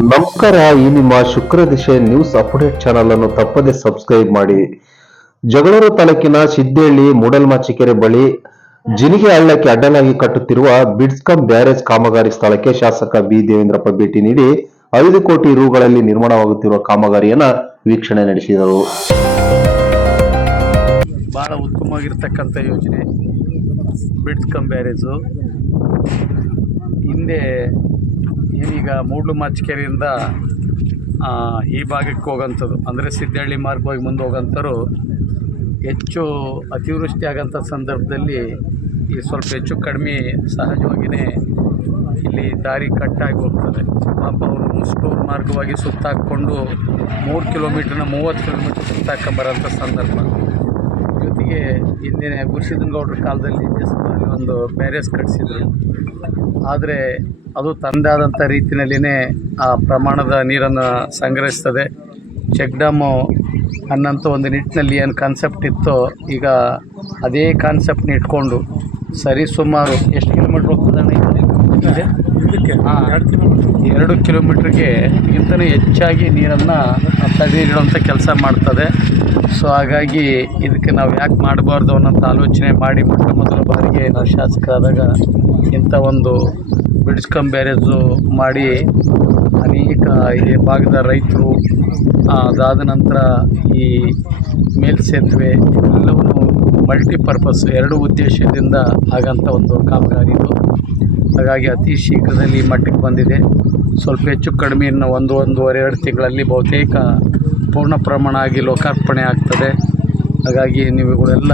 ನಮಸ್ಕಾರ. ಈ ನಿಮ್ಮ ಶುಕ್ರ ದಿಶೆ ನ್ಯೂಸ್ ಅಪ್ಡೇಟ್ ಚಾನಲ್ ಅನ್ನು ತಪ್ಪದೆ ಸಬ್ಸ್ಕ್ರೈಬ್ ಮಾಡಿ. ಜಗಳೂರು ತಾಲೂಕಿನ ಸಿದ್ದೇಹಳ್ಳಿ ಮೂಡಲ್ಮಾಚಿಕೆರೆ ಬಳಿ ಜಿನಿಗೆ ಹಳ್ಳಕ್ಕೆ ಅಡ್ಡಲಾಗಿ ಕಟ್ಟುತ್ತಿರುವ ಬಿಡ್ಸ್ಕಂ ಬ್ಯಾರೇಜ್ ಕಾಮಗಾರಿ ಸ್ಥಳಕ್ಕೆ ಶಾಸಕ ಬಿ ದೇವೇಂದ್ರಪ್ಪ ಭೇಟಿ ನೀಡಿ 5 ಕೋಟಿ ರುಗಳಲ್ಲಿ ನಿರ್ಮಾಣವಾಗುತ್ತಿರುವ ಕಾಮಗಾರಿಯನ್ನ ವೀಕ್ಷಣೆ ನಡೆಸಿದರು. ಬಹಳ ಉತ್ತಮವಾಗಿರ್ತಕ್ಕಂಥ ಯೋಜನೆ ಬಿಡ್ಸ್ಕಂ ಬ್ಯಾರೇಜು. ಹಿಂದೆ ಏನೀಗ ಮೂಡಲ್ಮಾಚಿಕೆರೆಯಿಂದ ಈ ಭಾಗಕ್ಕೆ ಹೋಗೋಂಥದ್ದು ಅಂದರೆ ಸಿದ್ದೇಹಳ್ಳಿ ಮಾರ್ಗವಾಗಿ ಮುಂದೆ ಹೋಗೋಂಥವ್ರು ಹೆಚ್ಚು ಅತಿವೃಷ್ಟಿ ಆಗೋಂಥ ಸಂದರ್ಭದಲ್ಲಿ ಈ ಸ್ವಲ್ಪ ಹೆಚ್ಚು ಕಡಿಮೆ ಸಹಜವಾಗಿಯೇ ಇಲ್ಲಿ ದಾರಿ ಕಟ್ಟಾಗಿ ಹೋಗ್ತದೆ. ಪಾಪ ಅವರು ಮುಸ್ಟೂರು ಮಾರ್ಗವಾಗಿ ಸುತ್ತಾಕ್ಕೊಂಡು 3 ಕಿಲೋಮೀಟ್ರನ್ನ 30 ಕಿಲೋಮೀಟ್ರ್ ಸುತ್ತಾಕೊಂಬರೋಂಥ ಸಂದರ್ಭ. ಜೊತೆಗೆ ಹಿಂದಿನ ಗುರುಸಿದ್ದನಗೌಡರ ಕಾಲದಲ್ಲಿ ಅಲ್ಲಿ ಒಂದು ಬ್ಯಾರೇಜ್ ಕಟ್ಟಿಸಿದ್ರು. ಆದರೆ ಅದು ತಂದಾದಂಥ ರೀತಿಯಲ್ಲಿಯೇ ಆ ಪ್ರಮಾಣದ ನೀರನ್ನು ಸಂಗ್ರಹಿಸ್ತದೆ. ಚೆಕ್ ಡ್ಯಾಮು ಅನ್ನೋಂಥ ಒಂದು ನಿಟ್ಟಿನಲ್ಲಿ ಏನು ಕಾನ್ಸೆಪ್ಟ್ ಇತ್ತೋ ಈಗ ಅದೇ ಕಾನ್ಸೆಪ್ಟ್ನ ಇಟ್ಕೊಂಡು ಸರಿಸುಮಾರು ಎಷ್ಟು ಕಿಲೋಮೀಟ್ರ್ ಹೋಗ್ತದೆ ಇದೆ? 2 ಕಿಲೋಮೀಟ್ರಿಗೆ ಇಂತಲೂ ಹೆಚ್ಚಾಗಿ ನೀರನ್ನು ತಡೆಹಿಡಿಯುವಂಥ ಕೆಲಸ ಮಾಡ್ತದೆ. ಸೊ ಹಾಗಾಗಿ ಇದಕ್ಕೆ ನಾವು ಯಾಕೆ ಮಾಡಬಾರ್ದು ಅನ್ನೋಂಥ ಆಲೋಚನೆ ಮಾಡಿ ಮೊದಲ ಬಾರಿಗೆ ನಾವು ಶಾಸಕರಾದಾಗ ಇಂಥ ಒಂದು ಬಿಡ್ಸ್ಕಂ ಬ್ಯಾರೇಜು ಮಾಡಿ ಅನೇಕ ಈ ಭಾಗದ ರೈತರು, ಅದಾದ ನಂತರ ಈ ಮೇಲ್ಸೇತುವೆ ಎಲ್ಲವೂ ಮಲ್ಟಿಪರ್ಪಸ್ 2 ಉದ್ದೇಶದಿಂದ ಆಗೋಂಥ ಒಂದು ಕಾಮಗಾರಿ ಇದು. ಹಾಗಾಗಿ ಅತಿ ಶೀಘ್ರದಲ್ಲಿ ಮಟ್ಟಕ್ಕೆ ಬಂದಿದೆ. ಸ್ವಲ್ಪ ಹೆಚ್ಚು ಕಡಿಮೆ ಇನ್ನು 1-1.5 ತಿಂಗಳಲ್ಲಿ ಬಹುತೇಕ ಪೂರ್ಣ ಪ್ರಮಾಣ ಆಗಿ ಲೋಕಾರ್ಪಣೆ ಆಗ್ತದೆ. ಹಾಗಾಗಿ ನೀವುಗಳೆಲ್ಲ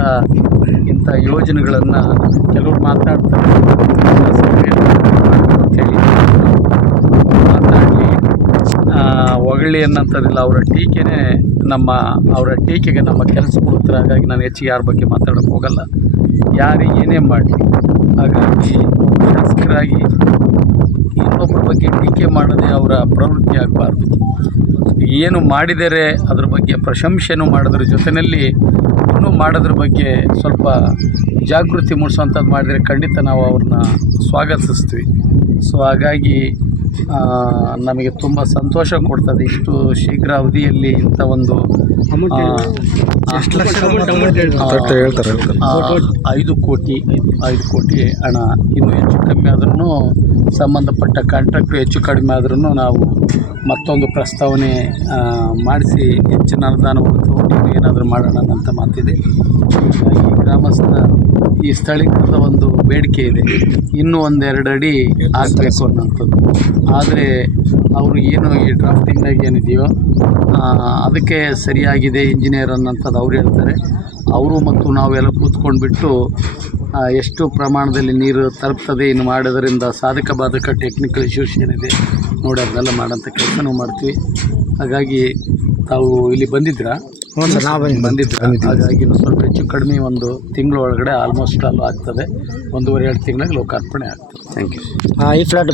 ಇಂಥ ಯೋಜನೆಗಳನ್ನು ಕೆಲವರು ಮಾತಾಡ್ತಾರೆ ಅಂತೇಳಿ ಮಾತಾಡಲಿ, ಹೊಗಳಿ ಅನ್ನೋಂಥದ್ದಿಲ್ಲ. ಅವರ ಟೀಕೆಗೆ ನಮ್ಮ ಕೆಲಸ ಕೊಡ್ತಾರೆ. ಹಾಗಾಗಿ ನಾನು ಹೆಚ್ಚಿಗೆ ಯಾರ ಬಗ್ಗೆ ಮಾತಾಡೋಕ್ಕೆ ಹೋಗಲ್ಲ, ಯಾರಿಗೆ ಏನೇ ಮಾಡಲಿ. ಹಾಗಾಗಿ ಶಾಸಕರಾಗಿ ಇನ್ನೊಬ್ಬರ ಬಗ್ಗೆ ಟೀಕೆ ಮಾಡೋದೇ ಅವರ ಪ್ರವೃತ್ತಿ ಆಗಬಾರ್ದು. ಏನು ಮಾಡಿದರೆ ಅದ್ರ ಬಗ್ಗೆ ಪ್ರಶಂಸೆನೂ ಮಾಡೋದ್ರ ಜೊತೆಯಲ್ಲಿ ಇನ್ನೂ ಮಾಡೋದ್ರ ಬಗ್ಗೆ ಸ್ವಲ್ಪ ಜಾಗೃತಿ ಮೂಡಿಸೋಂಥದ್ದು ಮಾಡಿದರೆ ಖಂಡಿತ ನಾವು ಅವ್ರನ್ನ ಸ್ವಾಗತಿಸ್ತೀವಿ. ಸೊ ಹಾಗಾಗಿ ನಮಗೆ ತುಂಬ ಸಂತೋಷ ಕೊಡ್ತದೆ ಇಷ್ಟು ಶೀಘ್ರ ಅವಧಿಯಲ್ಲಿ ಇಂಥ ಒಂದು 5 ಕೋಟಿ ಹಣ. ಇನ್ನೂ ಹೆಚ್ಚು ಕಡಿಮೆ ಆದ್ರೂ ಸಂಬಂಧಪಟ್ಟ ಕಾಂಟ್ರಾಕ್ಟ್ರು ಹೆಚ್ಚು ಕಡಿಮೆ ಆದ್ರೂ ನಾವು ಮತ್ತೊಂದು ಪ್ರಸ್ತಾವನೆ ಮಾಡಿಸಿ ಹೆಚ್ಚಿನ ಅನುದಾನವನ್ನು ತಗೊಂಡು ಏನಾದರೂ ಮಾಡೋಣ ಅಂತ ಮಾತಿದೆ. ಈ ಗ್ರಾಮಸ್ಥ ಈ ಸ್ಥಳೀಕರದ ಒಂದು ಬೇಡಿಕೆ ಇದೆ, ಇನ್ನೂ 1-2 ಅಡಿ ಆಗಬೇಕು ಅನ್ನೋಂಥದ್ದು. ಆದರೆ ಅವರು ಏನು ಈ ಡ್ರಾಫ್ಟಿಂಗ್ನಾಗ ಏನಿದೆಯೋ ಅದಕ್ಕೆ ಸರಿಯಾಗಿದೆ ಇಂಜಿನಿಯರ್ ಅನ್ನೋಂಥದ್ದು ಅವ್ರು ಹೇಳ್ತಾರೆ. ಅವರು ಮತ್ತು ನಾವೆಲ್ಲ ಕೂತ್ಕೊಂಡ್ಬಿಟ್ಟು ಎಷ್ಟು ಪ್ರಮಾಣದಲ್ಲಿ ನೀರು ತಲುಪ್ತದೆ, ಇನ್ನು ಮಾಡೋದರಿಂದ ಸಾಧಕ ಬಾಧಕ ಟೆಕ್ನಿಕಲ್ ಇಶ್ಯೂಸ್ ಏನಿದೆ ನೋಡಿ ಅದನ್ನೆಲ್ಲ ಮಾಡೋಂಥ ಕೆಲಸನೂ ಮಾಡ್ತೀವಿ. ಹಾಗಾಗಿ ತಾವು ಇಲ್ಲಿ ಬಂದಿದ್ರಾ? ಬಂದಿದ್ರಾ? ಹಾಗಾಗಿ ಸ್ವಲ್ಪ ಹೆಚ್ಚು ಕಡಿಮೆ 1 ತಿಂಗಳ ಒಳಗಡೆ ಆಲ್ಮೋಸ್ಟ್ ಅಲ್ಲೂ ಆಗ್ತದೆ. 1.5-2 ತಿಂಗಳಿಗೆ ಲೋಕಾರ್ಪಣೆ ಆಗ್ತದೆ. Thank you. ಈ ಫ್ಲಾಟ್